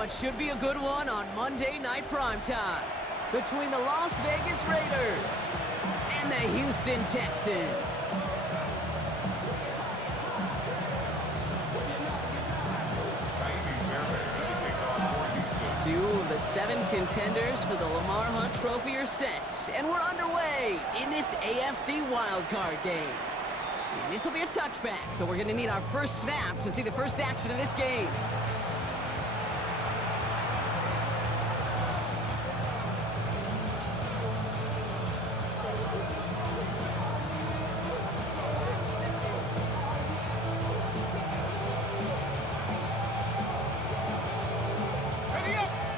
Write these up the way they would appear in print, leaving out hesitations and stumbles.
what should be a good one on Monday Night Primetime between the Las Vegas Raiders and the Houston Texans. Two of the 7 contenders for the Lamar Hunt Trophy are set, and we're underway in this AFC wildcard game. And this will be a touchback, so we're going to need our first snap to see the first action of this game.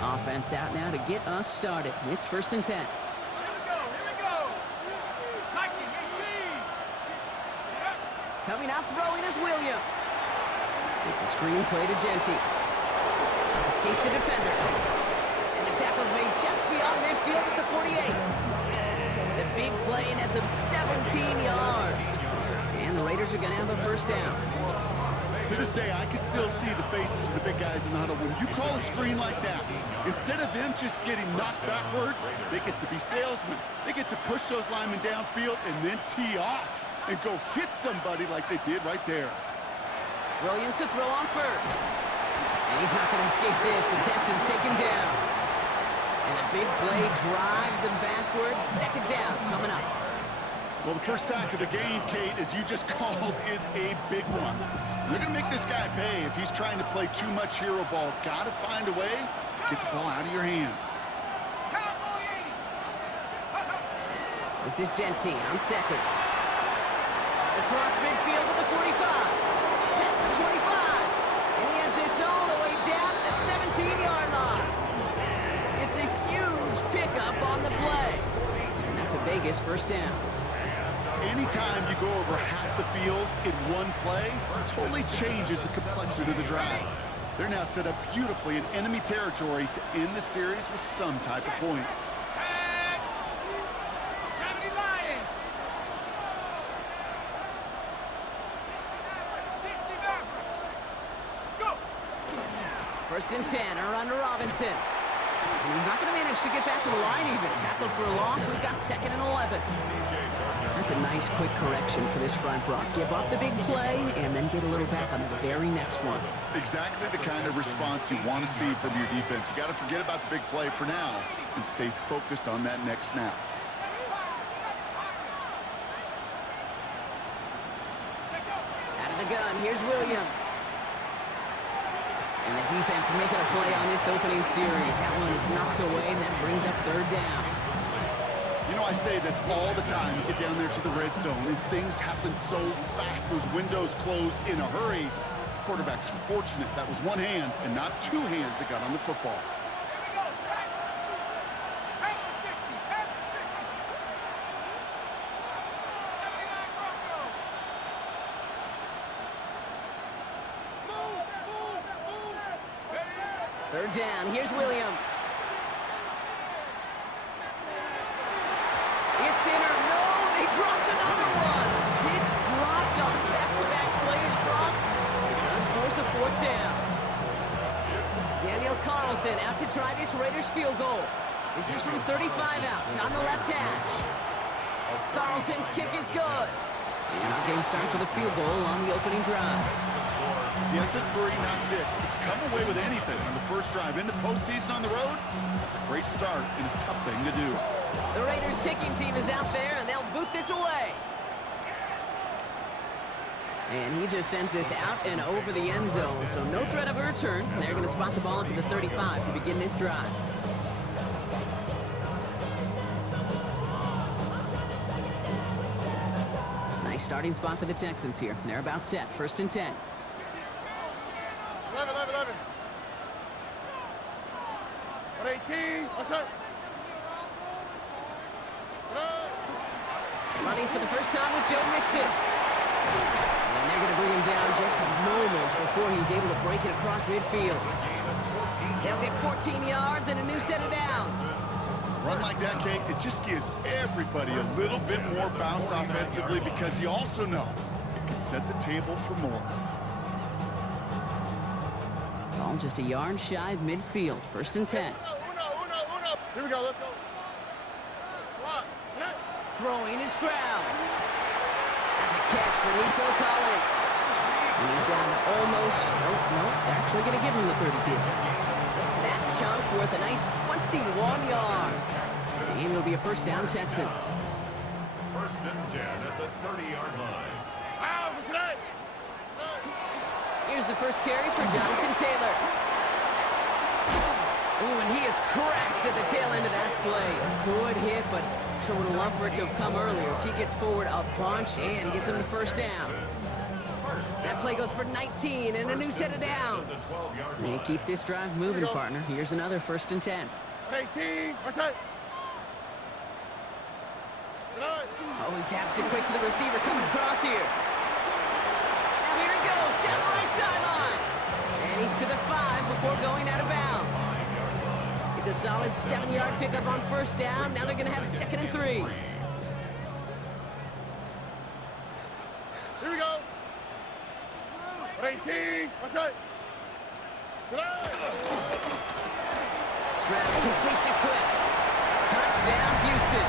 Offense out now to get us started. It's 1st and 10. Here we go. Nike, Coming out throwing is Williams. It's a screen play to Genty. Escapes a defender. And the tackle's made just beyond midfield at the 48. The big play nets him 17 yards. And the Raiders are going to have a first down. To this day, I can still see the faces of the big guys in the huddle. When you call a screen like that, instead of them just getting knocked backwards, they get to be salesmen. They get to push those linemen downfield and then tee off and go hit somebody like they did right there. Williams to throw on first. And he's not going to escape this. The Texans take him down. And the big play drives them backwards. 2nd down coming up. Well, the first sack of the game, Kate, as you just called, is a big one. You're going to make this guy pay if he's trying to play too much hero ball. Got to find a way to get the ball out of your hand. This is Genty on 2nd. Across midfield to the 45. Past the 25. And he has this all the way down to the 17-yard line. It's a huge pickup on the play. And that's a Vegas first down. Anytime you go over half the field in one play, totally changes the complexion of the drive. They're now set up beautifully in enemy territory to end the series with some type of points. 70 Lions. 69. Let's go. 1st and 10, a run to Robinson. And he's not going to manage to get back to the line even. Tackled for a loss. We've got 2nd and 11. That's a nice quick correction for this front, Brock. Give up the big play and then get a little back on the very next one. Exactly the kind of response you want to see from your defense. You got to forget about the big play for now and stay focused on that next snap. Out of the gun, here's Williams. And the defense making a play on this opening series. That one is knocked away, and that brings up 3rd down. You know, I say this all the time. You get down there to the red zone, and things happen so fast. Those windows close in a hurry. Quarterback's fortunate that was one hand and not 2 hands that got on the football. Third down, here's Williams. It's in or no, they dropped another one. It's dropped on back-to-back plays, Brock. It does force a 4th down. Daniel Carlson out to try this Raiders field goal. This is from 35 out on the left hash. Carlson's kick is good. And our game starts with a field goal on the opening drive. Yes, it's 3, not 6, but to come away with anything on the first drive in the postseason on the road, that's a great start and a tough thing to do. The Raiders kicking team is out there, and they'll boot this away. And he just sends this out and over the end zone, so no threat of a return. They're going to spot the ball up to the 35 to begin this drive. Nice starting spot for the Texans here. They're about set. 1st and 10. 11. 118. What's up? Running for the first time with Joe Mixon. And they're going to bring him down just a moment before he's able to break it across midfield. They'll get 14 yards and a new set of downs. Run like that, Kate, it just gives everybody a little bit more bounce offensively because you also know it can set the table for more. ball just a yard shy of midfield. 1st and 10. Uno. Here we go, let's go. Lock. Hit. Throwing is Stroud. That's a catch for Nico Collins. And he's down to almost, nope, they're actually going to give him the 30 here. That chunk worth a nice 21 yards. And it'll be a 1st down, Texans. 1st and 10 at the 30-yard line. Here's the first carry for Jonathan Taylor. Ooh, and he is cracked at the tail end of that play. A good hit, but sure would have loved for it to have come earlier as he gets forward a bunch and gets him the 1st down. That play goes for 19 and a new set of downs. And keep this drive moving, partner. Here's another 1st and 10. 18, what's that? Oh, he taps it quick to the receiver coming across here. Now here he goes down the right sideline. And he's to the 5 before going out of bounds. It's a solid 7-yard pickup on 1st down. Now they're going to have 2nd and 3. Here we go. 18, what's that? Stroud completes it quick. Touchdown, Houston.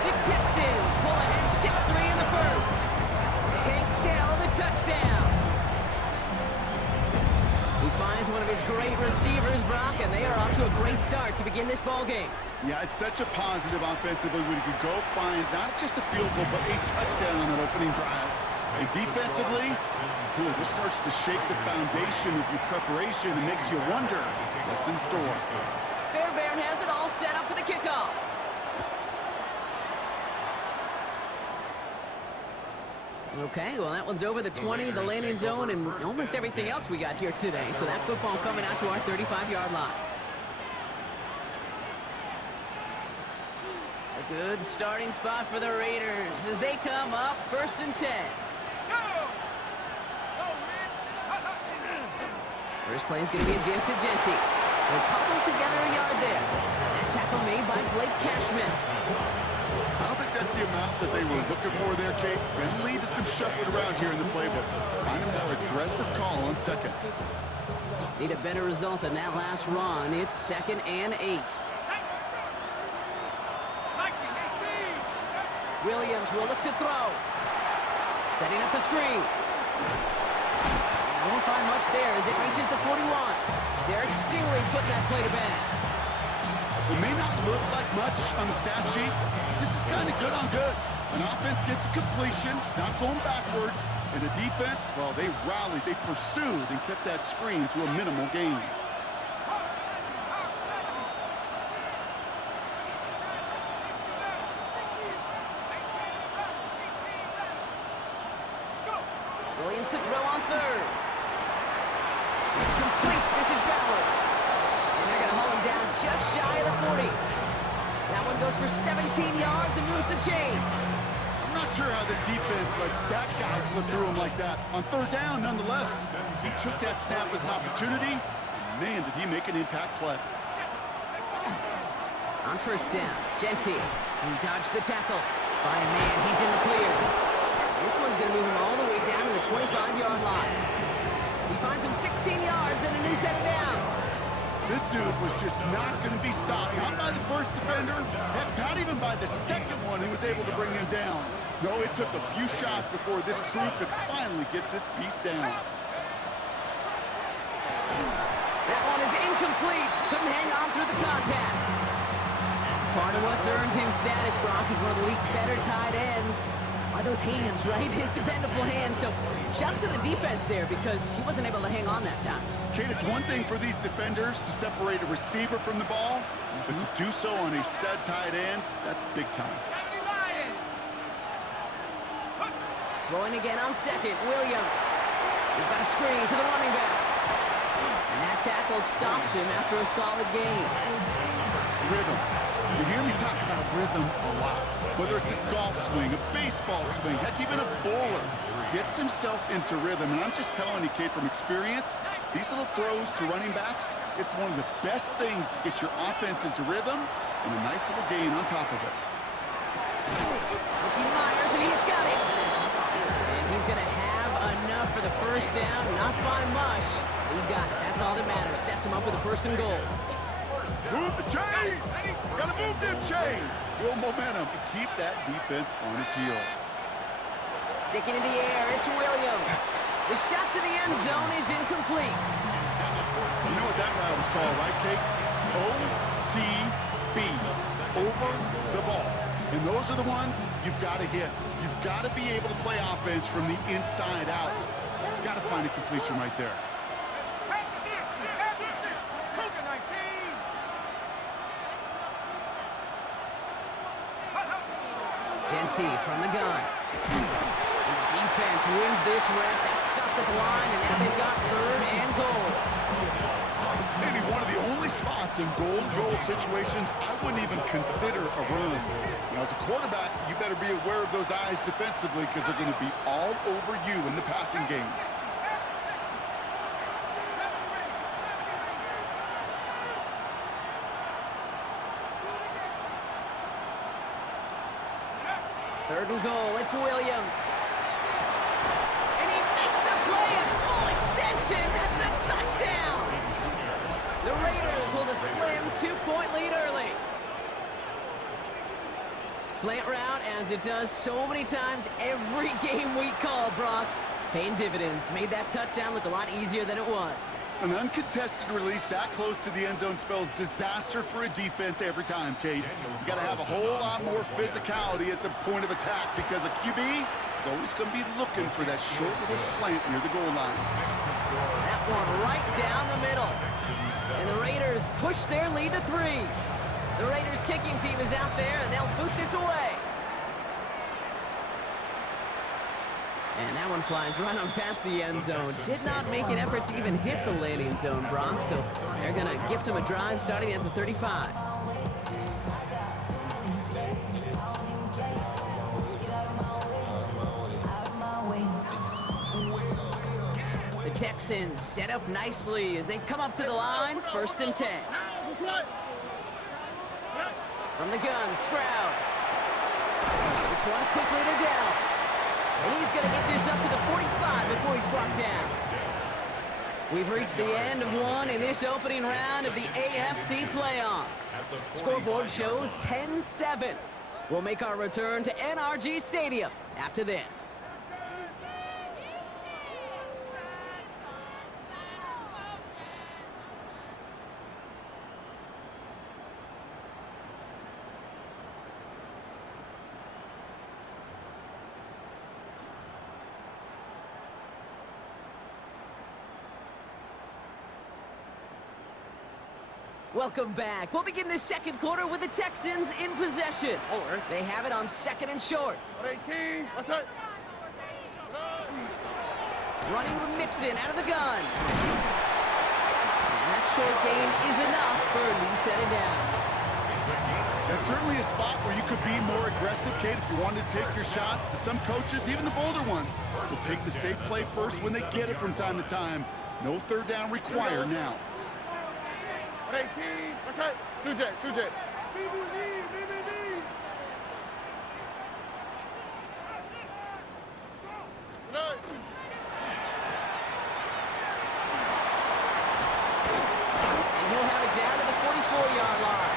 The Texans pull ahead 6-3 in the 1st. Tank Dell the touchdown. He finds one of his great receivers, Brock, and they are off to a great start to begin this ball game. Yeah, it's such a positive offensively when you can go find not just a field goal, but a touchdown on that opening drive. And defensively, this starts to shake the foundation of your preparation and makes you wonder what's in store. Fairbairn has it all set up for the kickoff. Okay, well, that one's over the 20, the landing zone, and almost everything else we got here today. So that football coming out to our 35-yard line. A good starting spot for the Raiders as they come up 1st and 10. First play is going to be a give to Genty. They'll cobble together a yard there. That tackle made by Blake Cashman. I don't think that's the amount that they were looking for there, Kate. Going to lead to some shuffling around here in the playbook. Find a more aggressive call on 2nd. Need a better result than that last run. It's 2nd and 8. Williams will look to throw. Setting up the screen. Won't find much there as it reaches the 41. Derek Stingley putting that play to bed. It may not look like much on the stat sheet, but this is kind of good on good. An offense gets a completion, not going backwards, and the defense, well, they rallied, they pursued, and kept that screen to a minimal gain. Williams to throw on 3rd. It's complete. This is Bowers. And they're going to hold him down just shy of the 40. That one goes for 17 yards and moves the chains. I'm not sure how this defense let that guy slip through him like that. On 3rd down, nonetheless, he took that snap as an opportunity, and man, did he make an impact play. On 1st down, Genty. He dodged the tackle. By a man, he's in the clear. This one's going to move him all the way down to the 25-yard line. He finds him 16 yards and a new set of downs. This dude was just not going to be stopped, not by the 1st defender, heck, not even by the 2nd one who was able to bring him down. No, it took a few shots before this crew could finally get this beast down. That one is incomplete. Couldn't hang on through the contact. Part of what's earned him status, Brock, is one of the league's better tight ends. Are those hands, right? His dependable hands. So shouts to the defense there because he wasn't able to hang on that time. Kate, it's one thing for these defenders to separate a receiver from the ball, but to do so on a stud tight end, that's big time. Throwing again on 2nd, Williams. We've got a screen to the running back. And that tackle stops him after a solid gain. Rhythm. You hear me talk about rhythm a lot. Whether it's a golf swing, a baseball swing, heck, even a bowler gets himself into rhythm. And I'm just telling you, Kate, from experience, these little throws to running backs, it's one of the best things to get your offense into rhythm and a nice little gain on top of it. Myers, and he's got it. And he's going to have Enough for the first down, not by much. He got it. That's all that matters. Sets him up with a 1st and goal. Move the chains! Gotta move them chains! Build momentum and keep that defense on its heels. Sticking in the air, it's Williams. The shot to the end zone is incomplete. You know what that route was called, right, Kate? OTB. Over the ball. And those are the ones you've got to hit. You've got to be able to play offense from the inside out. Got to find a completion right there. Genty from the gun. And the defense wins this rep. That's stuck at the line, and now they've got 3rd and goal. This may be one of the only spots in goal situations I wouldn't even consider a run. Now, as a quarterback, you better be aware of those eyes defensively because they're going to be all over you in the passing game. Third and goal, it's Williams. And he makes the play at full extension. That's a touchdown. The Raiders hold a slim 2-point lead early. Slant route, as it does so many times every game we call, Brock. Paying dividends. Made that touchdown look a lot easier than it was. An uncontested release that close to the end zone spells disaster for a defense every time, Kate. You got to have a whole lot more physicality at the point of attack because a QB is always going to be looking for that short little slant near the goal line. That one right down the middle. And the Raiders push their lead to 3. The Raiders kicking team is out there, and they'll boot this away. And that one flies right on past the end zone. Did not make an effort to even hit the landing zone, Brock, so they're going to gift him a drive starting at the 35. The Texans set up nicely as they come up to the line, 1st and 10. From the gun, Stroud. This one quick leader down. And he's going to get this up to the 45 before he's brought down. We've reached the end of one in this opening round of the AFC playoffs. Scoreboard shows 10-7. We'll make our return to NRG Stadium after this. Welcome back. We'll begin the second quarter with the Texans in possession. They have it on 2nd and short. 18, what's that? Running with Mixon out of the gun. And that short gain is enough for a new set it down. That's certainly a spot where you could be more aggressive, Kate, if you wanted to take your shots. But some coaches, even the bolder ones, will take the safe play first when they get it from time to time. No 3rd down required now. 18, what's that? 2J. And he'll have it down to the 44-yard line.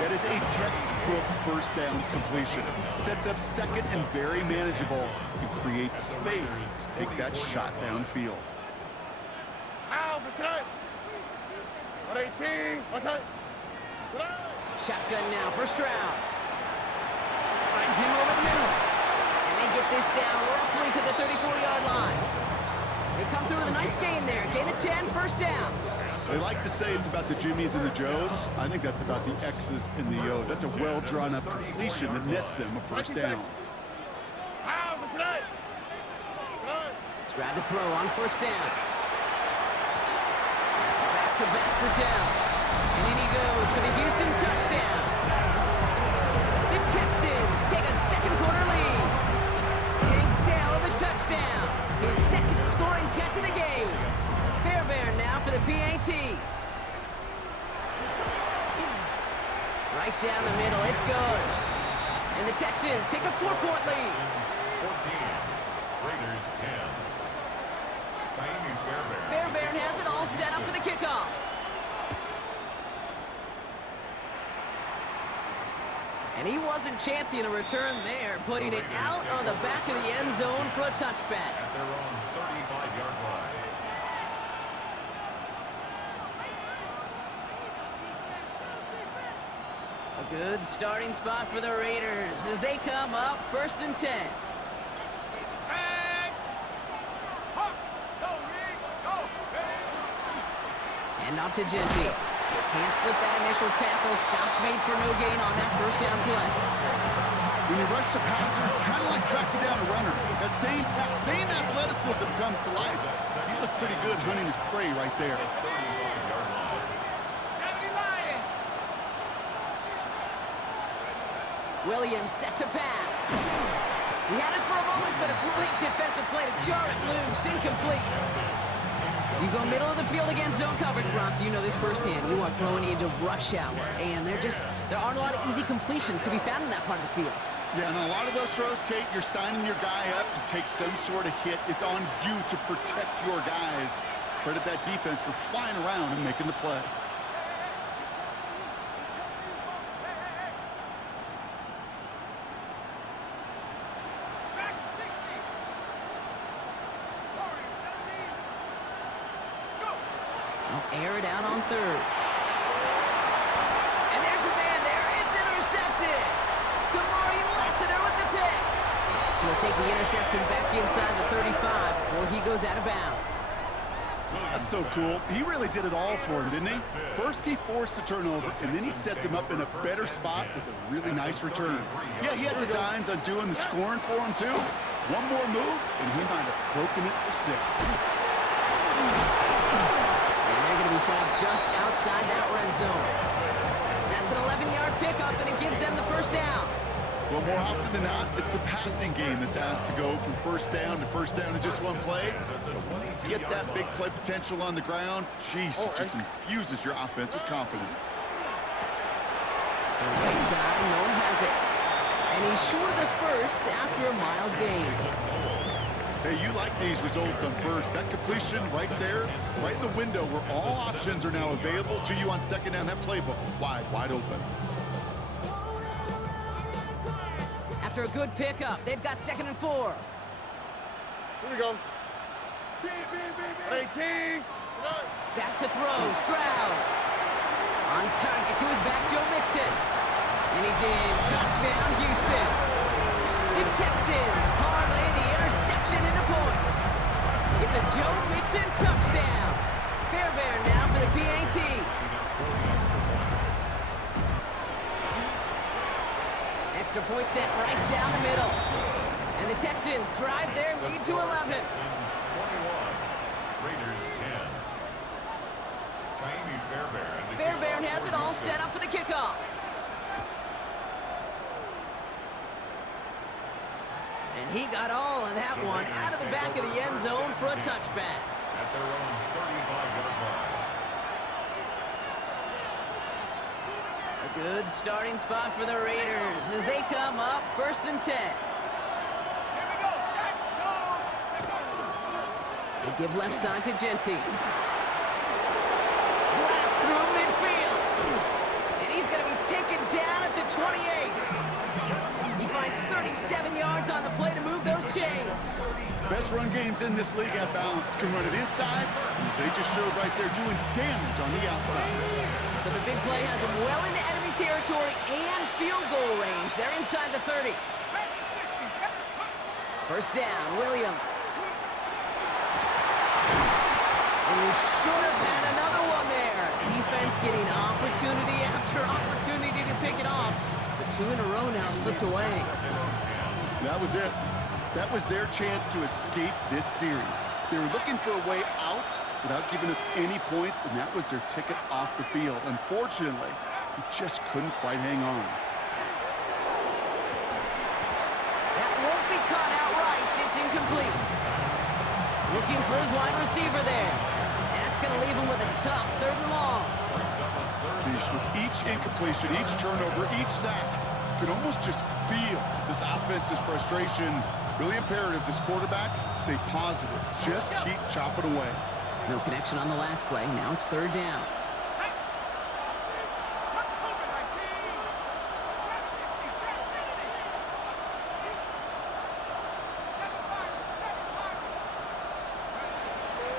That is a textbook 1st down completion. Sets up 2nd and very manageable and creates space to take that shot downfield. What's that? 18, what's that? Shotgun now for Stroud. Finds him over the middle. And they get this down roughly to the 34-yard line. They come through with a nice gain there. Gain of 10, 1st down. They like to say it's about the Jimmies and the Joes. I think that's about the X's and the O's. That's a well-drawn-up completion that nets them a 1st down. Stroud to throw on 1st down. That's back-to-back for down. And in he goes for the Houston touchdown. The Texans take a second quarter lead. Tank Dell with a touchdown. His 2nd scoring catch of the game. Fairbairn now for the PAT. Right down the middle, it's good. And the Texans take a 4-point lead. Raiders 10. Fairbairn has it all set up for the kickoff. And he wasn't chancing a return there, putting it out on the back of the end zone for a touchback. At their own 35-yard line. A good starting spot for the Raiders as they come up 1st and 10. And off to Genty. Can't slip that initial tackle. Stops made for no gain on that 1st down play. When you rush the passer, it's kind of like tracking down a runner. That same athleticism comes to life. He looked pretty good hunting his prey right there. Williams set to pass. He had it for a moment, but a great defensive play to jar it loose. Incomplete. You go middle of the field against zone coverage, Brock. You know this firsthand. You are throwing into rush hour, and there aren't a lot of easy completions to be found in that part of the field. Yeah, and a lot of those throws, Kate, you're signing your guy up to take some sort of hit. It's on you to protect your guys. Credit that defense for flying around and making the play. Air it out on 3rd. And there's a man there. It's intercepted. Kamari Lessiter with the pick. He'll take the interception back inside the 35 before he goes out of bounds. That's so cool. He really did it all for him, didn't he? First he forced the turnover, and then he set them up in a better spot with a really nice return. Yeah, he had designs on doing the scoring for him, too. One more move, and he might have broken it for 6. Be set up just outside that red zone. That's an 11-yard pickup, and it gives them the 1st down. Well, more often than not, it's the passing game that's asked to go from 1st down to just one play. Get that big play potential on the ground. Jeez, it just infuses your offense with confidence. The right side, no one has it. And he's short of the 1st after a mild gain. Hey, you like these results on 1st. That completion right there, right in the window where all options are now available to you on 2nd down. That playbook wide open. After a good pickup, they've got 2nd and 4. Here we go. 18. Back to throw. Stroud. On target to his back, Joe Mixon. And he's in. Touchdown, Houston. The Texans parlay the interception into points. It's a Joe Mixon touchdown. Fairbairn now for the PAT. Extra point set right down the middle. And the Texans drive their lead to 11. Fairbairn has it all set up for the kickoff. And he got all of that one out of the back of the end zone for a touchback. At their own 35-yard line. A good starting spot for the Raiders as they come up 1st and 10. They give left side to Genty. Blast through midfield. And he's going to be taken down at the 28. He finds 37 yards on the play to move those chains. Best run games in this league at balance. Can run it inside. They just showed right there doing damage on the outside. So the big play has him well into enemy territory and field goal range. They're inside the 30. 1st down, Williams. And we should have had another one there. Defense getting opportunity after opportunity to pick it off. But 2 in a row now slipped away. That was it. That was their chance to escape this series. They were looking for a way out without giving up any points, and that was their ticket off the field. Unfortunately, he just couldn't quite hang on. That won't be caught outright. It's incomplete. Looking for his wide receiver there. That's going to leave him with a tough 3rd and long. With each incompletion, each turnover, each sack, you can almost just feel this offense's frustration Really imperative this quarterback stay positive. Just keep chopping away. No connection on the last play. Now it's third down.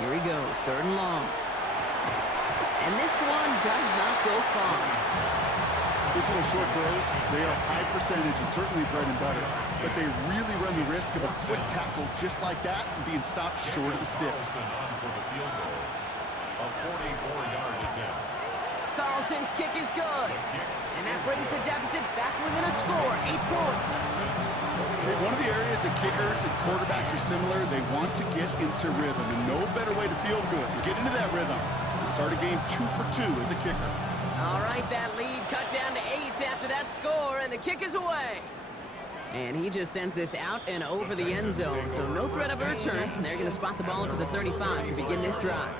Here he goes, third and long. And this one does not go far. Those little short throws, they are high percentage and certainly bread and butter. But they really run the risk of a quick tackle just like that and being stopped short of the sticks. A 44-yard attempt. Carlson's kick is good. And that brings the deficit back within a score, 8 points. Okay, one of the areas that kickers and quarterbacks are similar, they want to get into rhythm. And no better way to feel good and get into that rhythm and start a game 2 for 2 as a kicker. All right, that lead cut down to 8 after that score, and the kick is away. And he just sends this out and over the end zone, so no threat of a return. They're going to spot the ball up to the 35 to begin this drive.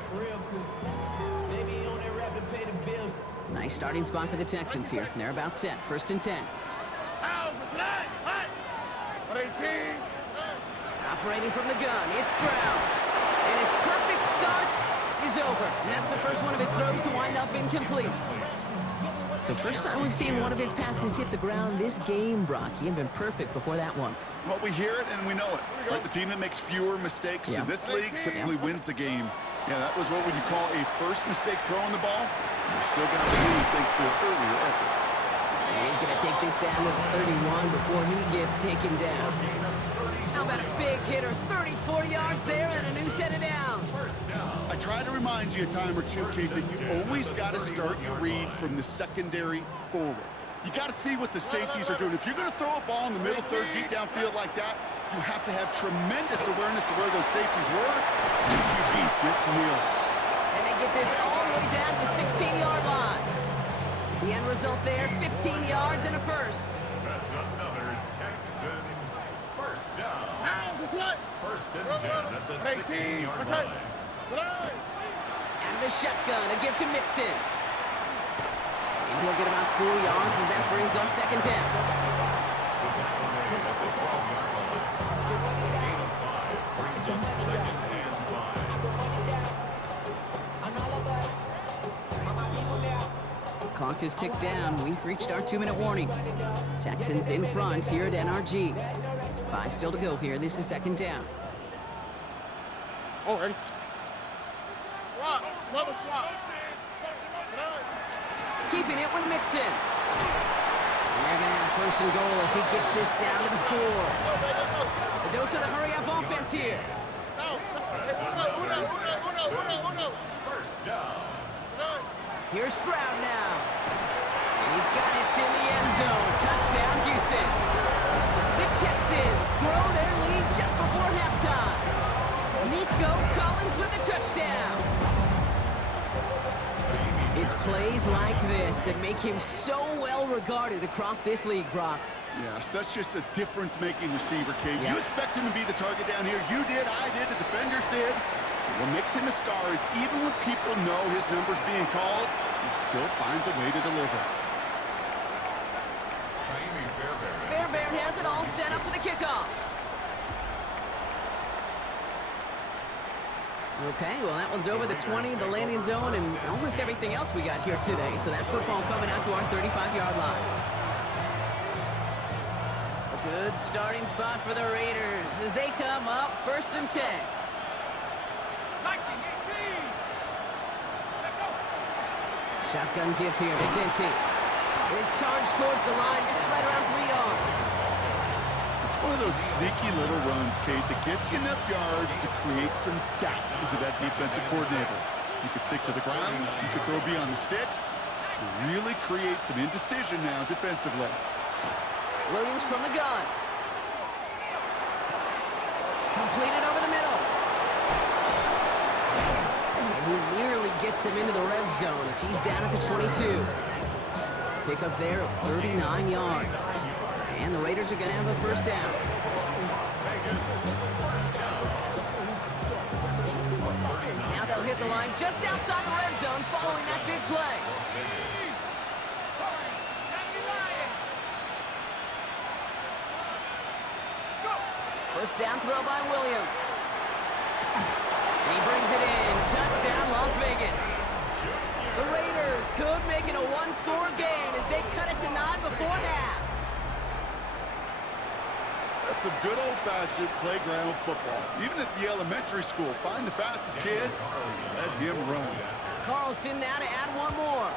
Nice starting spot for the Texans here. They're about set, 1st and 10. Operating from the gun, it's Stroud. And his perfect start is over. And that's the first one of his throws to wind up incomplete. So first time we've seen one of his passes hit the ground this game, Brock. He had been perfect before that one. Well, we hear it and we know it. Right? The team that makes fewer mistakes in this league typically wins the game. Yeah, that was what would you call a first mistake throwing the ball. He still got the lead thanks to earlier efforts. And he's going to take this down to the 31 before he gets taken down. How about a big hitter, 34 yards there and a new set of downs. I try to remind you a time or two, Kate, that you always got to start your read from the secondary forward. You got to see what the safeties are doing. If you're going to throw a ball in the middle third, deep downfield like that, you have to have tremendous awareness of where those safeties were. The QB just nailed it. And they get this all the way down to the 16-yard line. The end result there, 15 yards and a first. That's another Texans first down. First and 10 at the 16-yard line. And the shotgun, a give to Mixon. And he'll get about 4 yards as that brings up second down. The tackle made at the 12-yard line. Gain of 5 brings up second and 5. Clock is ticked down. We've reached our 2-minute warning. Texans in front here at NRG. 5 still to go here. This is second down. Oh, ready? Swap. Level swap. Keeping it with Mixon. And they're going to have first and goal as he gets this down to the 4. The dose of the hurry-up offense here. First down. Here's Stroud now. And he's got it in the end zone. Touchdown, Houston. The Texans grow their lead just before halftime. Nico Collins with the touchdown. It's plays like this that make him so well regarded across this league, Brock. Yeah, such just a difference-making receiver, Kate. You expect him to be the target down here. You did, I did, the defenders did. What makes him a star is even when people know his number's being called, he still finds a way to deliver. Fairbairn has it all set up for the kickoff. Okay, well, that one's over the 20, the landing zone, and almost everything else we got here today. So that football coming out to our 35-yard line. A good starting spot for the Raiders as they come up 1st and 10. Shotgun give here to Genty. It is charged towards the line. That's right around 3 yards. It's one of those sneaky little runs, Kate, that gets you enough yards to create some doubt into that defensive coordinator. You could stick to the ground, you could throw beyond the sticks, and really create some indecision now defensively. Williams from the gun. Completed over the middle. And he nearly gets them into the red zone as he's down at the 22. Pickup there of 39 yards. And the Raiders are going to have a first down. Now they'll hit the line just outside the red zone following that big play. First down throw by Williams. And he brings it in. Touchdown, Las Vegas. The Raiders could make it a one-score game as they cut it to 9 before half. That's some good old-fashioned playground football. Even at the elementary school, find the fastest kid and let him run. Carlson now to add one more.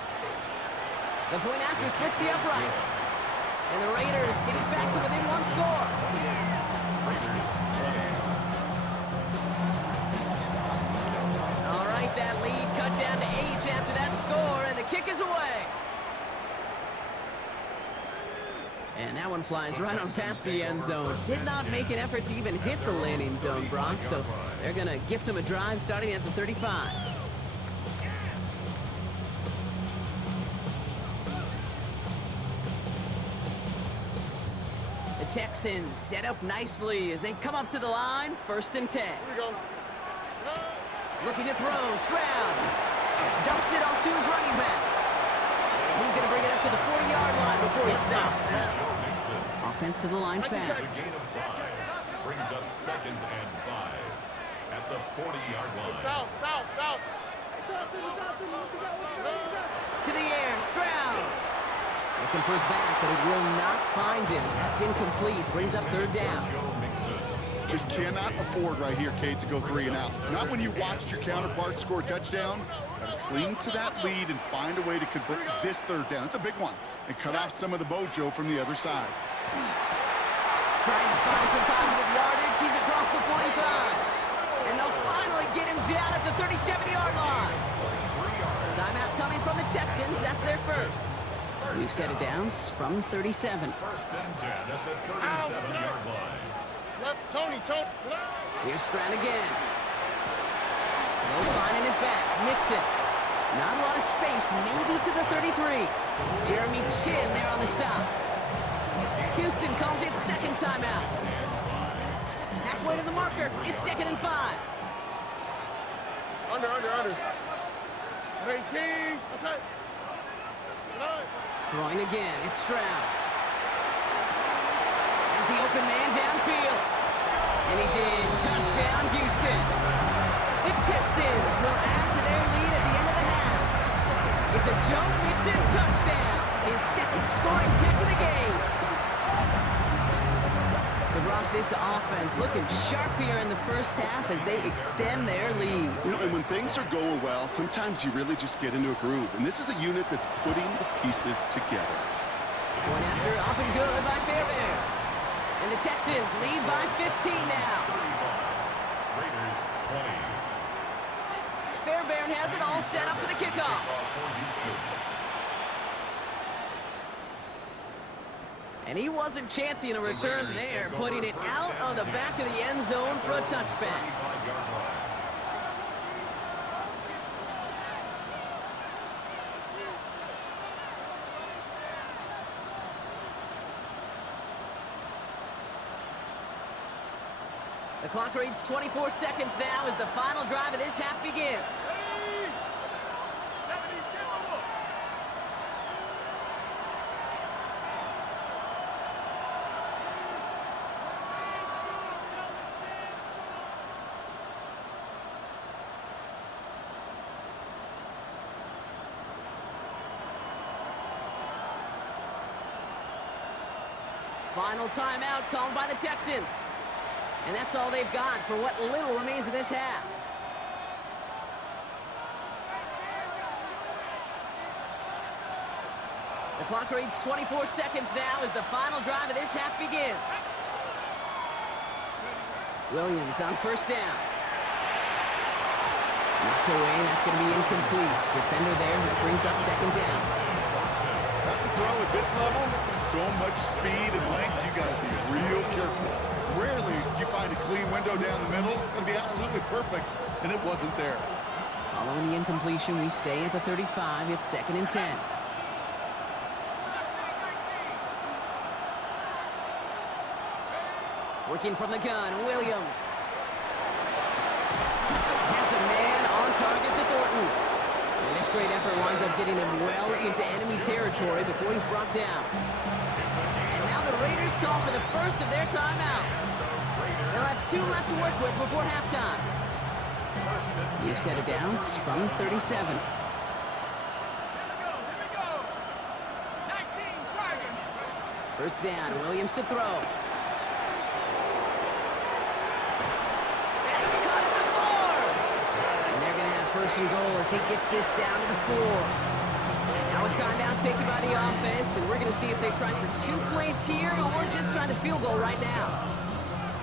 The point after splits the uprights. And the Raiders get it back to within one score. All right, that lead cut down to 8 after that score, and the kick is away. And that one flies right on past the end zone. Did not make an effort to even hit the landing zone, Brock, so they're going to gift him a drive starting at the 35. The Texans set up nicely as they come up to the line, 1st and 10. Here we go. Looking to throw, Stroud dumps it off to his running back. And he's going to bring it up to the 40-yard line before he's stopped. Offense to the line fast. Gain of 5 brings up 2nd and 5 at the 40-yard line. South. To the air, Stroud. Looking for his back, but it will not find him. That's incomplete. Brings up 3rd down. Just cannot afford right here, Kate, to go 3 and out. Not when you watched your counterpart score a touchdown. Gotta cling to that lead and find a way to convert this 3rd down. It's a big one. And cut off some of the mojo from the other side. Trying to find some positive yardage. He's across the 45. And they'll finally get him down at the 37-yard line. Timeout coming from the Texans. That's their first. We've set it down from 37. 1st and 10 at the 37-yard line. Left, Tony. Here's Stroud again. No finding his back. Mixon. Not a lot of space, maybe to the 33. Jeremy Chin there on the stop. Houston calls it 2nd timeout. Halfway to the marker, it's 2nd and 5. Under. 18. That's it. Throwing again, it's Stroud. As the open man downfield. And he's in. Touchdown, Houston. The Texans will add to their lead at the end of the half. It's a Joe Mixon touchdown. His 2nd scoring catch of the game. So, Brock, this offense looking sharp here in the first half as they extend their lead. You know, and when things are going well, sometimes you really just get into a groove. And this is a unit that's putting the pieces together. One after, up and good by Fairbairn. And the Texans lead by 15 now. Raiders 20. Fairbairn has it all set up for the kickoff. And he wasn't chancing a return there, putting it out of the back of the end zone for a touchback. The clock reads 24 seconds now as the final drive of this half begins. Final timeout called by the Texans. And that's all they've got for what little remains of this half. The clock reads 24 seconds now as the final drive of this half begins. Williams on 1st down. Knocked away, that's going to be incomplete. Defender there that brings up 2nd down. That's a throw at this level. So much speed and length, you got to be real careful. Rarely do you find a clean window down the middle. It's going to be absolutely perfect, and it wasn't there. Following the incompletion, we stay at the 35. It's 2nd and 10. Working from the gun, Williams. Has a man on target to Thornton. And this great effort winds up getting him well into enemy territory before he's brought down. And now the Raiders call for the first of their timeouts. They'll have 2 left to work with before halftime. New set of downs from 37. First down, Williams to throw. That's caught at the 4. And they're going to have first and goal as he gets this down to the 4. Now a timeout taken by the offense, and we're going to see if they try for 2 plays here or just try the field goal right now.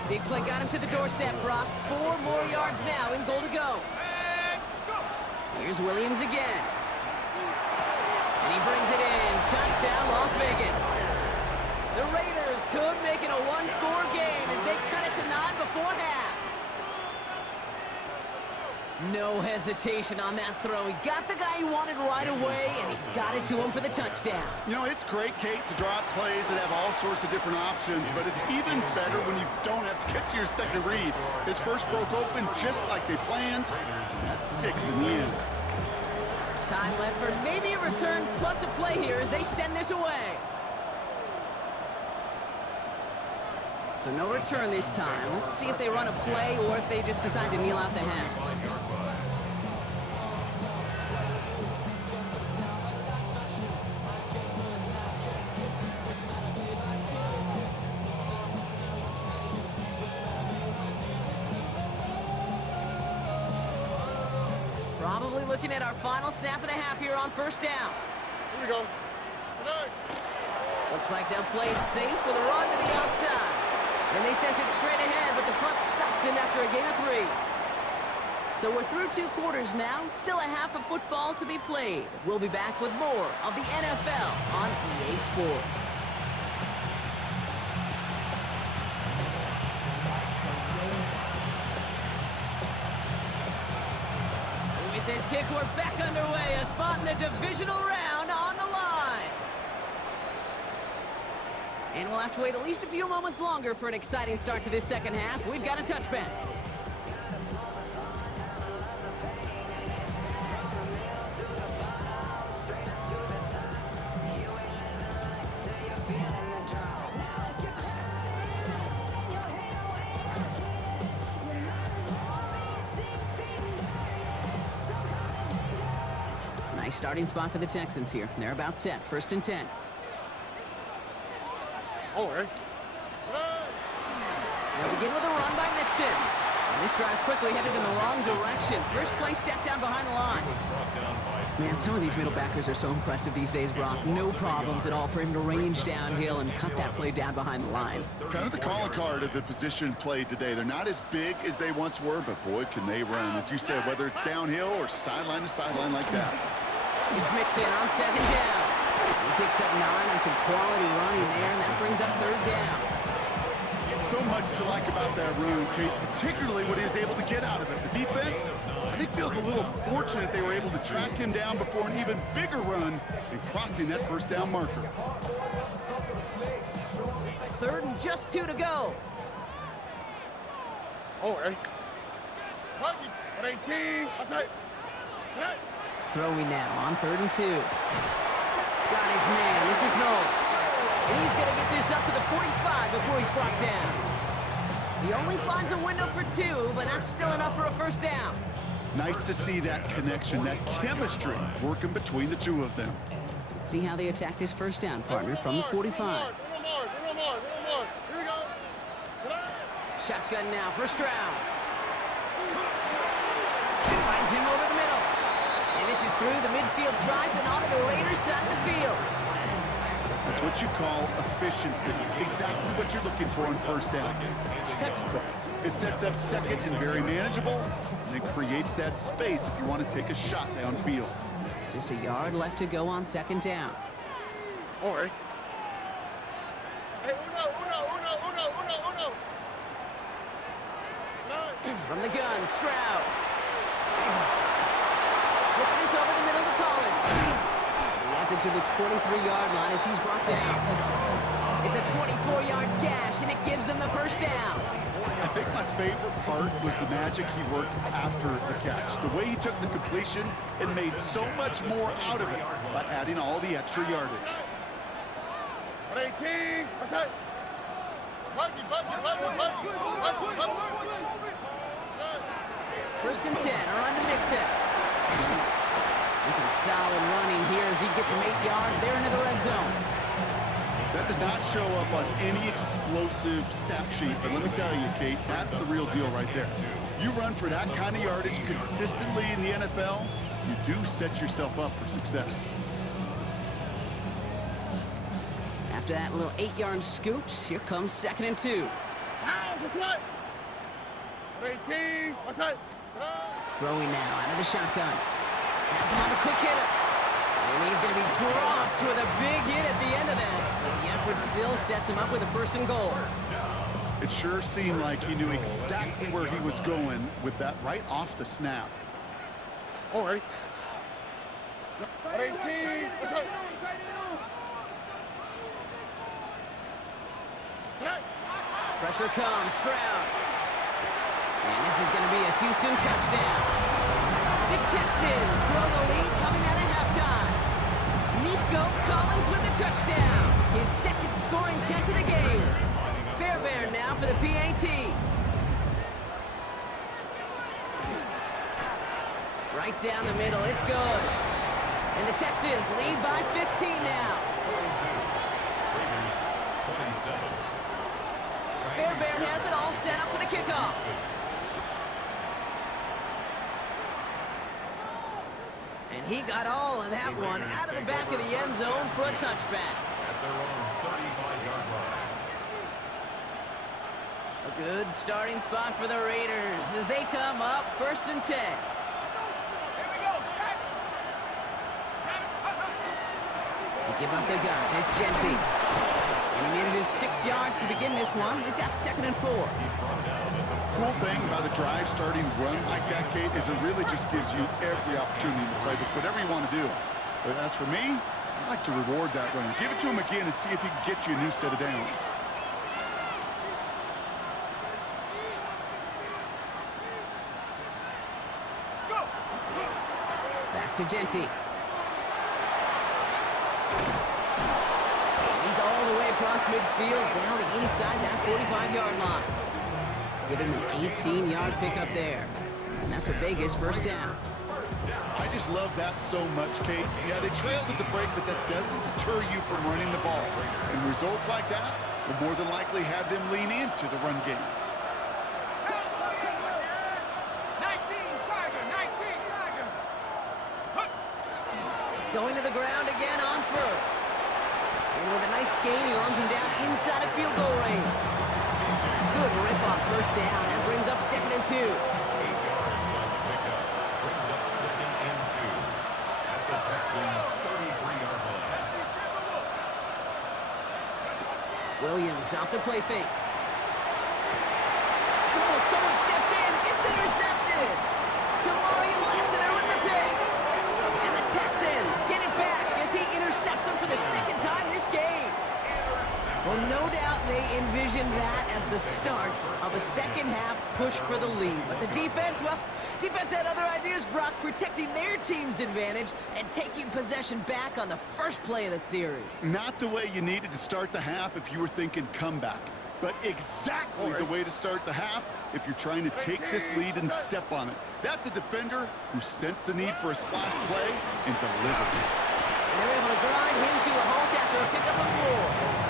Big play got him to the doorstep, Brock. 4 more yards now in goal to go. Here's Williams again. And he brings it in. Touchdown, Las Vegas. The Raiders could make it a 1-score game as they cut it to 9 before half. No hesitation on that throw. He got the guy he wanted right away, and he got it to him for the touchdown. You know, it's great, Kate, to draw up plays that have all sorts of different options, but it's even better when you don't have to get to your second read. His first broke open just like they planned, and that's 6 in the end. Time left for maybe a return plus a play here as they send this away. So no return this time. Let's see if they run a play or if they just decide to kneel out the half. Probably looking at our final snap of the half here on first down. Here we go. Looks like they'll play it safe with a run to the outside. And they sent it straight ahead, but the front stops him after a gain of 3. So we're through 2 quarters now, still a half of football to be played. We'll be back with more of the NFL on EA Sports. With this kick, we're back underway. A spot in the divisional round on the line. And we'll have to wait at least a few moments longer for an exciting start to this second half. We've got a touchback. Nice starting spot for the Texans here. They're about set. First and 10. Oh, right. They'll begin with a run by Mixon. And this drive's quickly headed in the wrong direction. First play set down behind the line. Man, some of these middle backers are so impressive these days, Brock. No problems at all for him to range downhill and cut that play down behind the line. Kind of the calling card of the position played today. They're not as big as they once were, but boy, can they run. As you said, whether it's downhill or sideline to sideline like that. It's Mixon on second down. He picks up 9 on some quality running there, and that brings up third down. So much to like about that run, Kate, particularly what he was able to get out of it. The defense, I think, feels a little fortunate they were able to track him down before an even bigger run and crossing that first down marker. Third and just 2 to go. Oh, right. 18. That's it. Throwing now on 3rd and 2. Got his man. This is Noel. And he's going to get this up to the 45 before he's brought down. He only finds a window for 2, but that's still enough for a first down. Nice to see that connection, that chemistry working between the two of them. Let's see how they attack this first down, partner, from the 45. Here we go. Shotgun now, first round. Finds him over the middle. And this is through the midfield stripe and onto the Raiders' side of the field. That's what you call efficiency. Exactly what you're looking for on first down. Textbook. It sets up second and very manageable, and it creates that space if you want to take a shot downfield. Just a yard left to go on second down. All right. Hey, uno. From the gun, Stroud. Puts this over the middle to Collins. He has it to the 23-yard line as he's brought down. It's a 24-yard gash, and it gives them the first down. I think my favorite part was the magic he worked after the catch. The way he took the completion and made so much more out of it by adding all the extra yardage. 18. That's it. First and 10, around to mix it. And some solid running here as he gets him 8 yards there into the red zone. That does not show up on any explosive stat sheet, but let me tell you, Kate, that's the real deal right there. You run for that kind of yardage consistently in the NFL, you do set yourself up for success. After that little 8-yard scoot, here comes 2nd and 2. Throwing now out of the shotgun. Has him on a quick hitter. And he's going to be dropped with a big hit at the end of that. But the effort still sets him up with a 1st and goal. It sure seemed like he knew exactly where he was going with that right off the snap. All right. Pressure comes, Stroud. And this is going to be a Houston touchdown. The Texans grow the lead coming out of halftime. Nico Collins with the touchdown. His 2nd scoring catch of the game. Fairbairn now for the PAT. Right down the middle, it's good. And the Texans lead by 15 now. Fairbairn has it all set up for the kickoff. And he got all of that one out of the back of the end zone for a touchback. At their own 35-yard line. A good starting spot for the Raiders as they come up 1st and 10. They give up their guns. It's Genty. And he needed his 6 yards to begin this one. We've got 2nd and 4. Cool thing about a drive starting run like that, Kate, is it really just gives you every opportunity in the playbook, whatever you want to do. But as for me, I like to reward that run. Give it to him again and see if he can get you a new set of downs. Back to Genty. He's all the way across midfield, down inside that 45-yard line. Give him an 18-yard pickup there. And that's a Vegas 1st down. I just love that so much, Kate. Yeah, they trailed at the break, but that doesn't deter you from running the ball. And results like that will more than likely have them lean into the run game. 19 Tiger. Going to the ground again on 1st. And with a nice gain, he runs him down inside of field goal range. Good rip on 1st down. That brings up 2nd and 2. 8 yards on the pickup. Brings up 2nd and 2. At the Texans' 33-yard line. Williams off the play fake. Oh, someone stepped in. It's intercepted. Kamari Lessiter with the pick. And the Texans get it back as he intercepts him for the 2nd time this game. Well, no doubt they envisioned that as the start of a 2nd half push for the lead. But the defense, well, defense had other ideas, Brock, protecting their team's advantage and taking possession back on the 1st play of the series. Not the way you needed to start the half if you were thinking comeback, but exactly the way to start the half if you're trying to take this lead and step on it. That's a defender who sensed the need for a splash play and delivers. And they're able to grind him to a halt after a pickup of 4.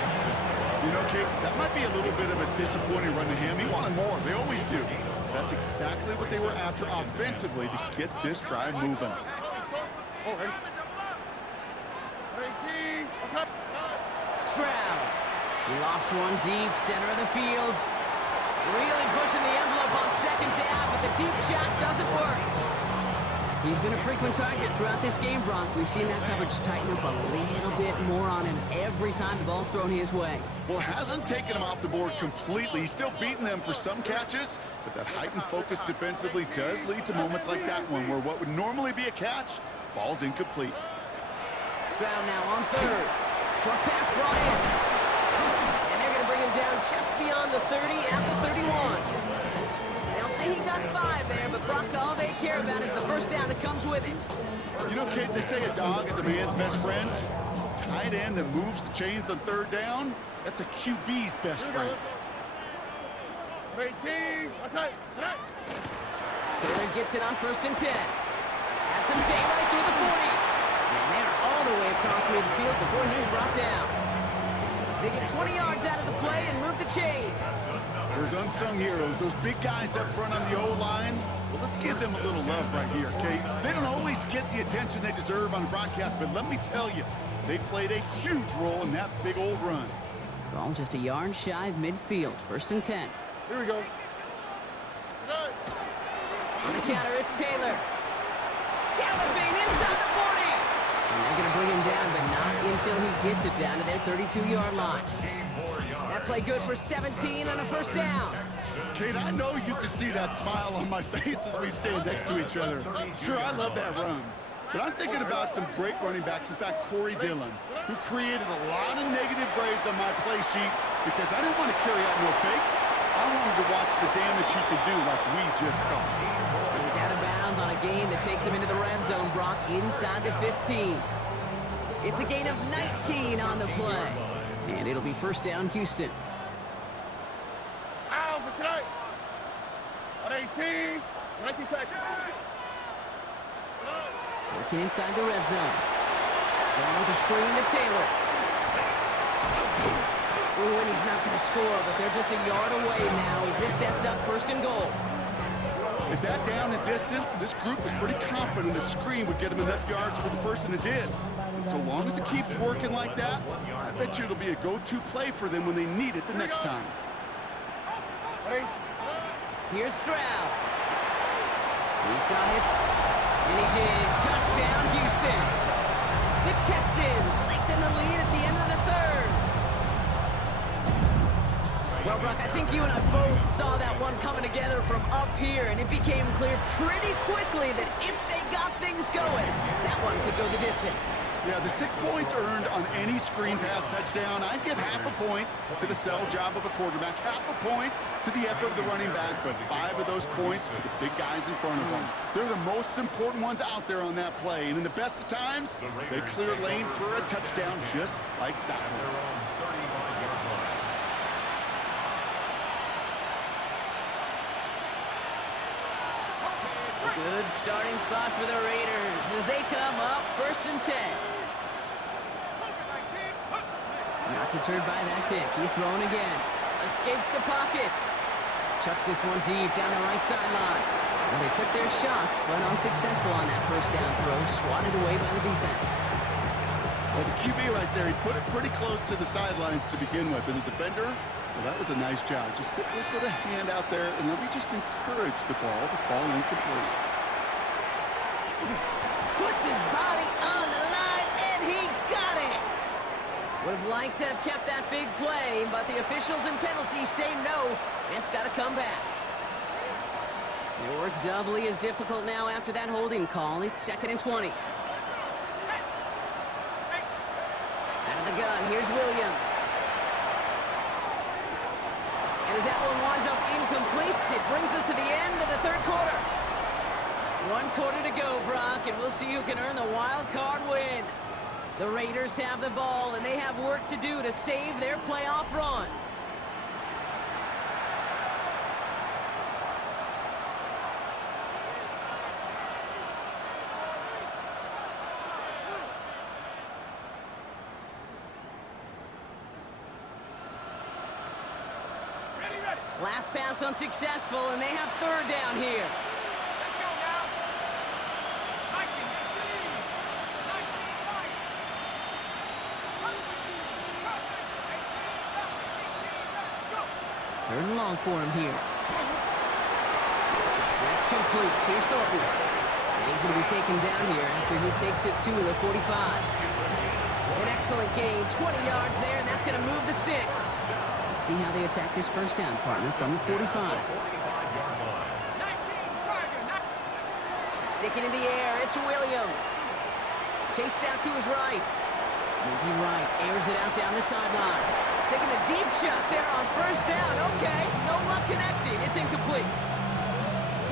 You know, Kate, that might be a little bit of a disappointing run to him. He wanted more. They always do. That's exactly what they were after offensively to get this drive moving. Stroud. He lofts one deep, center of the field. Really pushing the envelope on 2nd down, but the deep shot doesn't work. He's been a frequent target throughout this game, Brock. We've seen that coverage tighten up a little bit more on him every time the ball's thrown his way. Well, hasn't taken him off the board completely. He's still beating them for some catches, but that heightened focus defensively does lead to moments like that one where what would normally be a catch falls incomplete. Stroud now on 3rd. Short pass brought in. And they're going to bring him down just beyond the 30 at the 31. They'll say he got 5 there, but Brock, all they care about is the 1st down that comes with it. You know, Kate, they say a dog is a man's best friend. Tight end that moves the chains on 3rd down, that's a QB's best friend. 18. What's that? Taylor gets it on 1st and 10. Has some daylight through the 40. And they're all the way across midfield before he's brought down. They get 20 yards out of the play and move the chains. Those unsung heroes, those big guys up front on the O-line, well, let's give them a little love right here, okay? They don't always get the attention they deserve on a broadcast, but let me tell you, they played a huge role in that big old run. Ball just a yard shy of midfield. 1st and 10. Here we go. On the counter, it's Taylor. Galloping inside the 40. And they're going to bring him down, but not until he gets it down to their 32-yard line. That play good for 17 on a 1st down. Kate, I know you can see that smile on my face as we stand next to each other. Sure, I love that run. But I'm thinking about some great running backs. In fact, Corey Dillon, who created a lot of negative grades on my play sheet because I didn't want to carry out no fake. I wanted to watch the damage he could do like we just saw. He's out of bounds on a gain that takes him into the red zone, Brock, inside the 15. It's a gain of 19 on the play. And it'll be 1st down, Houston. Ow, for tonight. On 18. 19 seconds. Working inside the red zone. Going with the screen to Taylor. Ooh, and he's not going to score, but they're just a yard away now as this sets up 1st and goal. At that down and distance, this group was pretty confident a screen would get them enough yards for the 1st, and it did. And so long as it keeps working like that, I bet you it'll be a go-to play for them when they need it the next time. Here's Stroud. He's got it. And he's in. Touchdown, Houston. The Texans lengthen the lead at the end of the 3rd. Well, Brock, I think you and I both saw that one coming together from up here, and it became clear pretty quickly that if they got things going, that one could go the distance. Yeah, the 6 points earned on any screen pass touchdown, I'd give half a point to the sell job of a quarterback, half a point to the effort of the running back, but 5 of those points to the big guys in front of them. They're the most important ones out there on that play, and in the best of times, they clear lane for a touchdown just like that one. Good starting spot for the Raiders as they come up 1st and 10. Not deterred by that pick. He's throwing again. Escapes the pocket. Chucks this one deep down the right sideline. Well, they took their shots, but unsuccessful on that 1st down throw. Swatted away by the defense. Well, the QB right there, he put it pretty close to the sidelines to begin with. And the defender, well, that was a nice job. Just simply put a hand out there and let me just encourage the ball to fall incomplete. Puts his body on the line, and he got it! Would have liked to have kept that big play, but the officials and penalties say no. It's got to come back. Their work doubly as difficult now after that holding call. It's 2nd and 20. Out of the gun, here's Williams. And as that one winds up incomplete, it brings us to the end of the 3rd quarter. 1 quarter to go, Brock, and we'll see who can earn the wild card win. The Raiders have the ball, and they have work to do to save their playoff run. Last pass unsuccessful, and they have 3rd down here. Let's go now. 19, 18, 19, 9. 3rd and long for him here. That's complete. Here's Thornton. And he's going to be taken down here after he takes it to the 45. An excellent gain. 20 yards there, and that's going to move the sticks. Let's see how they attack this 1st down, partner, from the 45. Sticking in the air, it's Williams. Chased out to his right. Moving right, airs it out down the sideline. Taking a deep shot there on 1st down. Okay, no luck connecting. It's incomplete.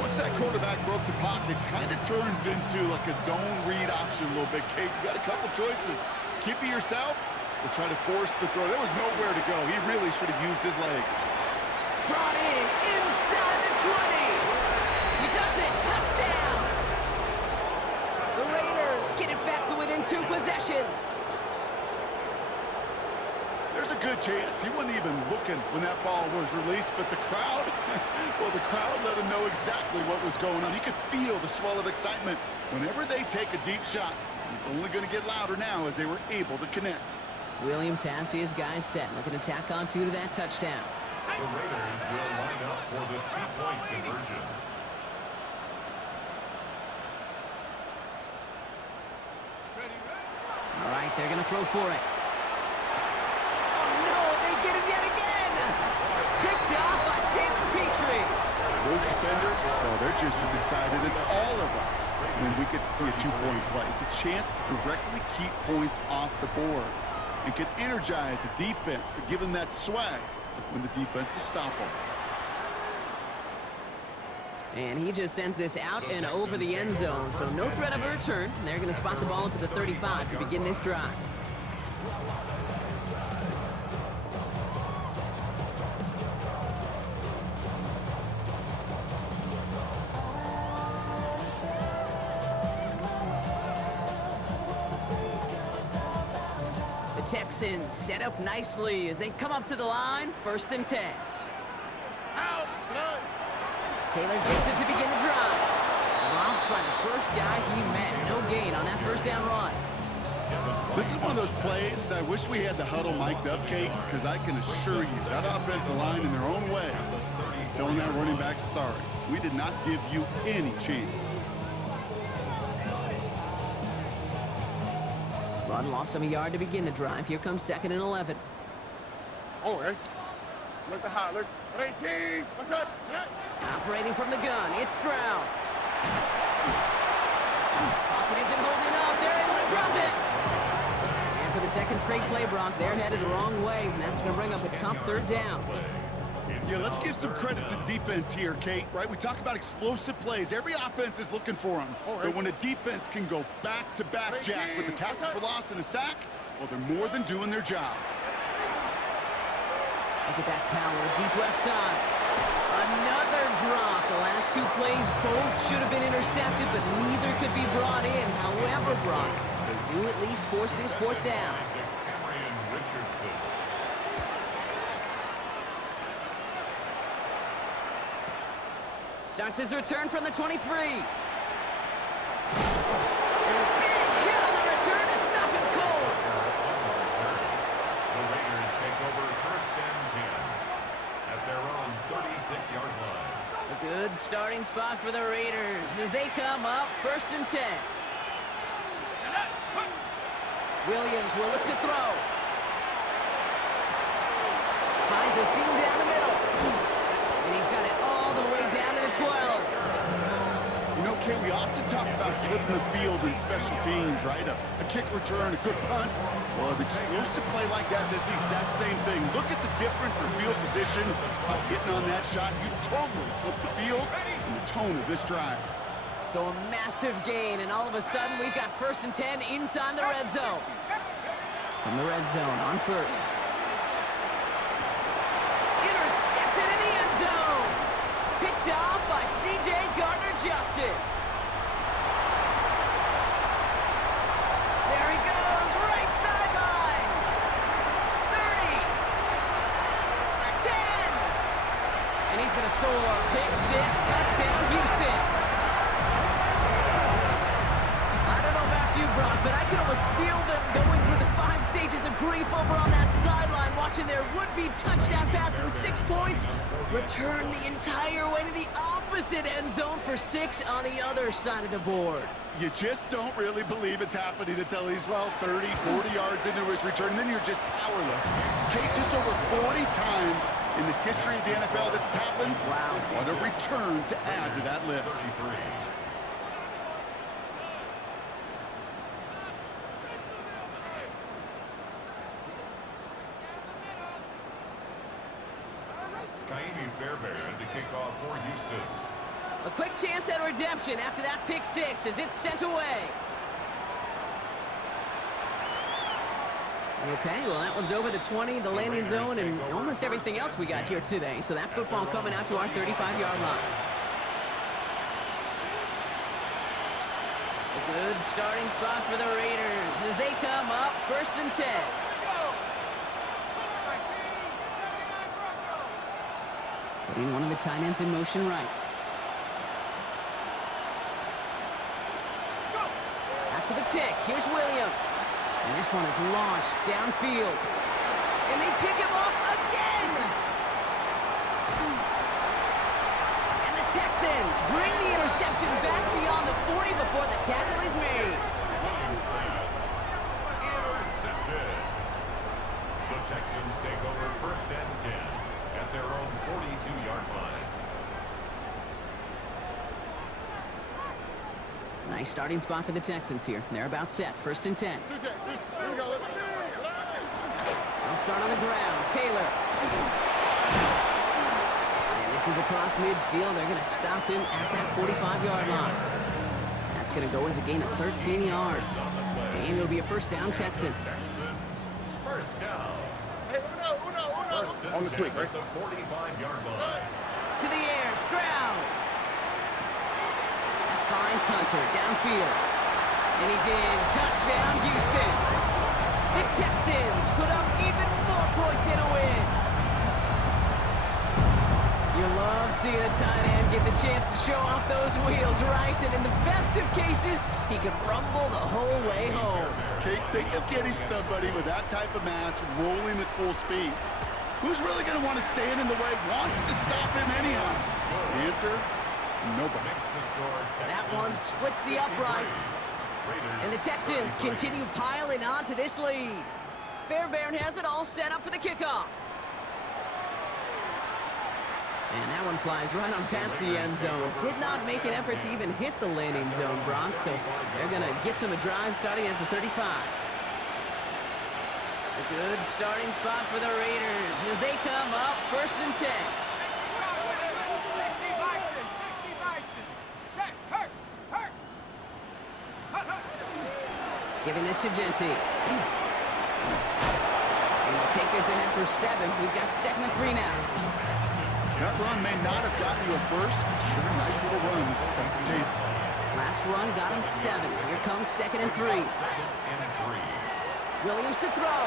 Once that quarterback broke the pocket, kind of turns into like a zone read option a little bit. Kate, you got a couple choices. Keep it yourself or try to force the throw. There was nowhere to go. He really should have used his legs. Brought in inside the 20. He does it. Touchdown. The Raiders get it back to within 2 possessions. There's a good chance he wasn't even looking when that ball was released, but the crowd, well, the crowd let him know exactly what was going on. You could feel the swell of excitement whenever they take a deep shot. It's only going to get louder now as they were able to connect. Williams has his guys set, looking to tack on 2 to that touchdown. The Raiders will line up for the 2-point conversion. All right, they're going to throw for it. Get him yet again! Picked off by Jalen Petrie. Those defenders, well, they're just as excited as all of us when we get to see a 2-point play. It's a chance to directly keep points off the board and can energize a defense and give them that swag when the defense is stopping. And he just sends this out and over the end zone, so no threat of a return. They're going to spot the ball up at the 35 to begin this drive. Texans set up nicely as they come up to the line, 1st and 10. Taylor gets it to begin the drive. Dropped by the first guy he met. No gain on that 1st down run. This is one of those plays that I wish we had the huddle mic'd up, Kate, because I can assure you that offensive line in their own way is telling that running back, sorry, we did not give you any chance. Run lost some yard to begin the drive. Here comes 2nd and 11. Oh, hey. Look the hot. Look. 18. What's up? Yeah. Operating from the gun. It's Stroud. Pocket isn't holding up. They're able to drop it. And for the 2nd straight play, Brock, they're headed the wrong way. And that's going to bring up a tough 3rd down. Yeah, let's give some credit to the defense here, Kate, right? We talk about explosive plays. Every offense is looking for them. But when a defense can go back-to-back, Jack, with a tackle for loss and a sack, well, they're more than doing their job. Look at that power, deep left side. Another drop. The last 2 plays both should have been intercepted, but neither could be brought in. However, Brock, they do at least force this 4th down. Starts his return from the 23. And a big hit on the return to stop him cold. The Raiders take over 1st and 10 at their own 36-yard line. A good starting spot for the Raiders as they come up 1st and 10. Williams will look to throw. Finds a seam down the middle. And he's got it all the way down to the 12. You know, Kate, we often talk about flipping the field in special teams, right? A kick return, a good punt. Well, an explosive play like that does the exact same thing. Look at the difference in field position by hitting on that shot. You've totally flipped the field and the tone of this drive. So a massive gain, and all of a sudden we've got 1st and 10 inside the red zone. From the red zone on 1st. Intercepted in the end zone. Picked off by C.J. Gardner-Johnson. There he goes, right sideline. 30. The 10. And he's going to score. Pick 6, touchdown, Houston. I don't know about you, Brock, but I can almost feel them going through the 5 stages of grief over on that sideline, watching their would-be touchdown pass in 6 points return the entire way to the opposite end zone for 6 on the other side of the board. You just don't really believe it's happening until he's, well, 30, 40 yards into his return, and then you're just powerless. Kate, just over 40 times in the history of the NFL this has happened. Wow. What a return to add to that list. The kickoff for Houston. A quick chance at redemption after that pick 6 as it's sent away. Okay, well, that one's over the 20, the landing zone, and almost everything else we got here today. So that football coming out to our 35-yard line. A good starting spot for the Raiders as they come up 1st and 10. Putting one of the tight ends in motion right. After the pick, here's Williams. And this one is launched downfield. And they pick him off again! And the Texans bring the interception back beyond the 40 before the tackle is made. Intercepted. The Texans take over 1st and 10 at their own 42-yard line. Nice starting spot for the Texans here. They're about set. 1st and 10. They'll start on the ground. Taylor. And this is across midfield. They're going to stop him at that 45-yard line. That's going to go as a gain of 13 yards. And it'll be a 1st down, Texans. 1st down. On the quick, right? The 45-yard line. To the air. Stroud. Finds Hunter downfield. And he's in. Touchdown, Houston. The Texans put up even more points in a win. You love seeing a tight end get the chance to show off those wheels, right? And in the best of cases, he could rumble the whole way home. Kate, think of getting somebody with that type of mass rolling at full speed. Who's really going to want to stand in the way, wants to stop him anyhow? The answer? Nobody. That one splits the uprights. And the Texans continue piling on to this lead. Fairbairn has it all set up for the kickoff. And that one flies right on past the end zone. Did not make an effort to even hit the landing zone, Brock. So they're going to gift him a drive starting at the 35. A good starting spot for the Raiders as they come up 1st and 10. Giving this to Genty. And they'll take this ahead for 7. We've got 2nd and 3 now. That run may not have gotten you a first, but sure, nice little run to set the table. Last run got him 7. Here comes 2nd and 3. Williams to throw.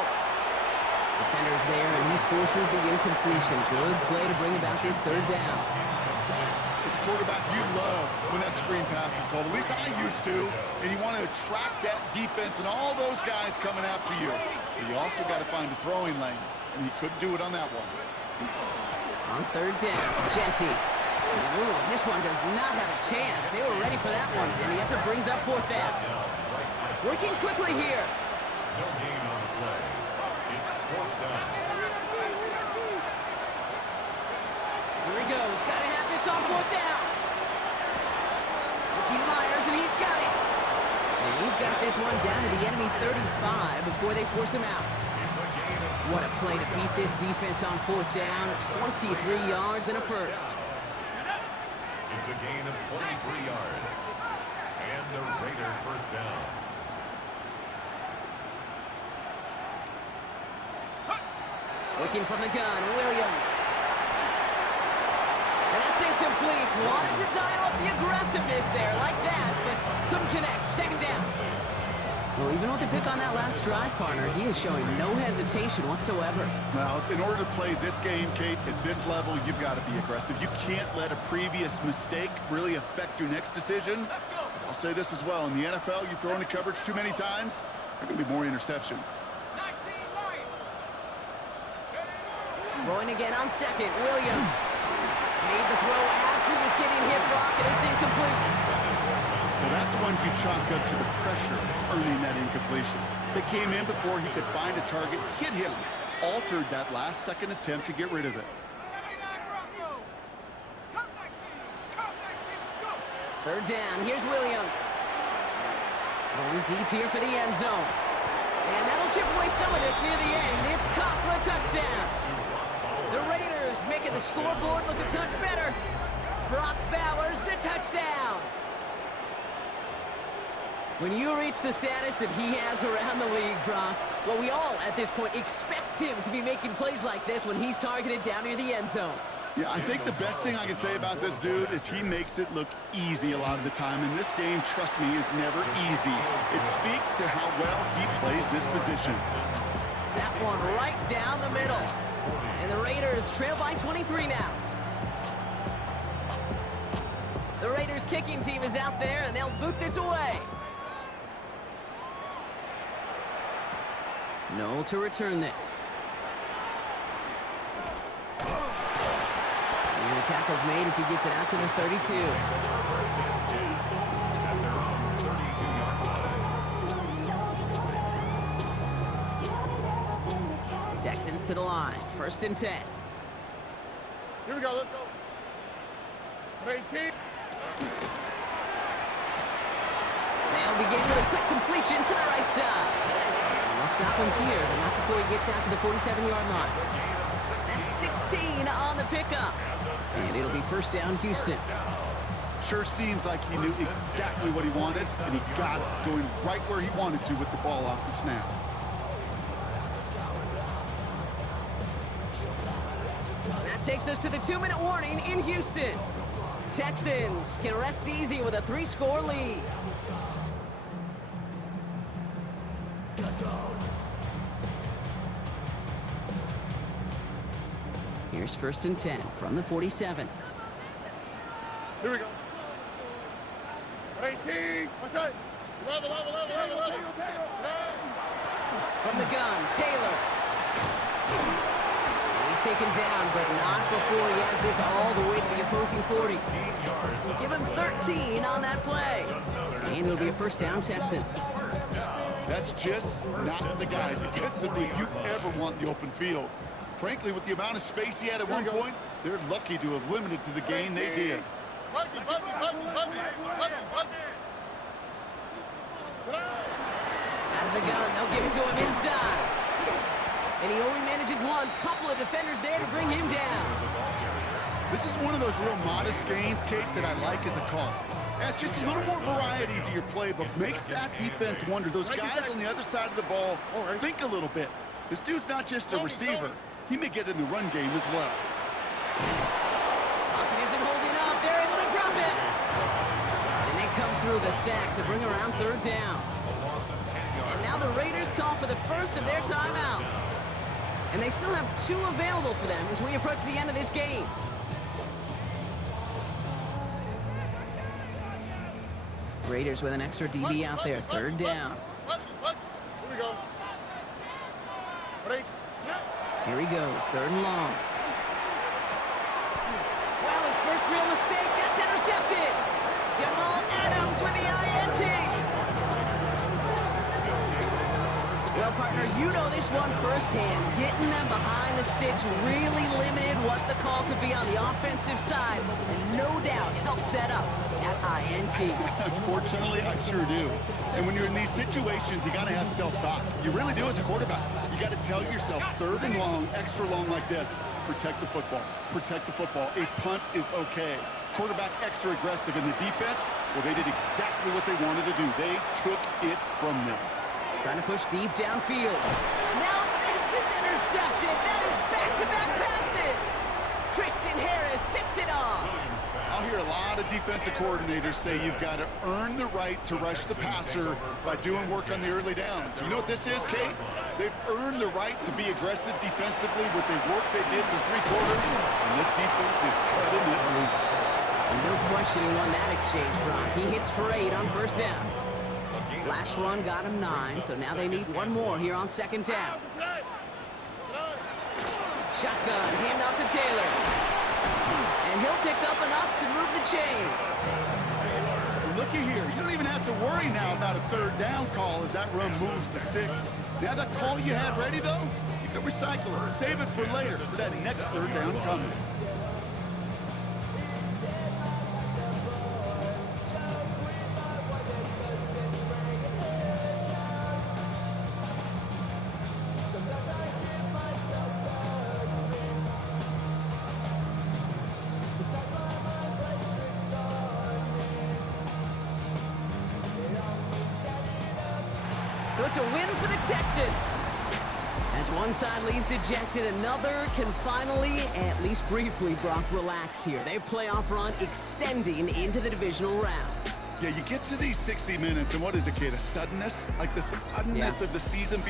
Defender's there, and he forces the incompletion. Good play to bring about this 3rd down. As a quarterback, you love when that screen pass is called. At least I used to. And you want to attract that defense and all those guys coming after you. But you also got to find a throwing lane. And he couldn't do it on that one. On 3rd down, Genty. Ooh, this one does not have a chance. They were ready for that one. And the effort brings up 4th down. Working quickly here. No gain on the play. It's 4th down. Here he goes. Got to have this on 4th down. Ricky Myers, and he's got it. And he's got this one down to the enemy 35 before they force him out. What a play to beat this defense on 4th down. 23 yards and a 1st. It's a gain of 23 yards. And the Raider 1st down. Looking from the gun, Williams. And that's incomplete. Wanted to dial up the aggressiveness there like that, but couldn't connect. 2nd down. Well, even with the pick on that last drive, partner, he is showing no hesitation whatsoever. Well, in order to play this game, Kate, at this level, you've got to be aggressive. You can't let a previous mistake really affect your next decision. I'll say this as well. In the NFL, you throw into coverage too many times, there are going to be more interceptions. Throwing again on 2nd, Williams. Made the throw as he was getting hit, Brock, and it's incomplete. Well, that's when you chalk up to the pressure earning that incompletion. They came in before he could find a target, hit him, altered that last 2nd attempt to get rid of it. 3rd down, here's Williams. Going deep here for the end zone. And that'll chip away some of this near the end. It's caught for a touchdown. The Raiders making the scoreboard look a touch better. Brock Bowers, the touchdown. When you reach the status that he has around the league, Brock, well, we all, at this point, expect him to be making plays like this when he's targeted down near the end zone. Yeah, I think the best thing I can say about this dude is he makes it look easy a lot of the time. And this game, trust me, is never easy. It speaks to how well he plays this position. That one right down the middle. And the Raiders trail by 23 now. The Raiders kicking team is out there, and they'll boot this away. Noel to return this. And the tackle's made as he gets it out to the 32. Texans to the line. 1st and 10. Here we go, let's go. 18. They'll begin with a quick completion to the right side. And they'll stop him here, but not before he gets out to the 47-yard line. That's 16 on the pickup. And it'll be 1st down, Houston. Sure seems like he knew exactly what he wanted, and he got it, going right where he wanted to with the ball off the snap. That takes us to the 2-minute warning in Houston. Texans can rest easy with a 3-score lead. Here's 1st and 10 from the 47. Here we go. 18. What's that? Level. From the gun, Taylor. And he's taken down, but not before he has this all the way to the opposing 40. Give him 13 on that play. And it'll be a 1st down, Texans. That's just not the guy defensively you ever want the open field. Frankly, with the amount of space he had at one point, they're lucky to have limited to the gain they did. Out Out of the gun, they'll give it to him inside. And he only manages one. Couple of defenders there to bring him down. This is one of those real modest gains, Kate, that I like as a call. It's just a little more variety to your playbook. Makes that defense wonder. Those guys on the other side of the ball think a little bit. This dude's not just a receiver. He may get in the run game as well. Pocket isn't holding up. They're able to drop it. And they come through the sack to bring around 3rd down. And now the Raiders call for the first of their timeouts. And they still have 2 available for them as we approach the end of this game. Raiders with an extra DB out there. 3rd down. Here we go. Here he goes. 3rd and long. Well, his first real mistake. That's intercepted. Jamal Adams with the INT. Well, partner, you know this one firsthand. Getting them behind the sticks really limited what the call could be on the offensive side, and no doubt helped set up that INT. Unfortunately, I sure do. And when you're in these situations, you got to have self-talk. You really do as a quarterback. You got to tell yourself 3rd and long, extra long like this. Protect the football. Protect the football. A punt is okay. Quarterback extra aggressive in the defense. Well, they did exactly what they wanted to do. They took it from them. Trying to push deep downfield. Now this is intercepted. That is back-to-back passes. Christian Harris picks it off. I'll hear a lot of defensive coordinators say you've got to earn the right to rush the passer by doing work on the early downs. You know what this is, Kate? They've earned the right to be aggressive defensively with the work they did through 3 quarters, and this defense is cutting it loose. No question he won that exchange, Brock. He hits for 8 on 1st down. Last run got him 9, so now they need 1 more here on 2nd down. Shotgun, handoff to Taylor. And he'll pick up enough to move the chains. Looky here, you don't even have to worry now about a 3rd down call as that run moves the sticks. Now that call you had ready, though, you can recycle it, save it for later for that next 3rd down coming. It's a win for the Texans. As one side leaves dejected, another can finally, at least briefly, Brock, relax here. Their playoff run extending into the divisional round. Yeah, you get to these 60 minutes, and what is it, kid? A suddenness? Like the suddenness of the season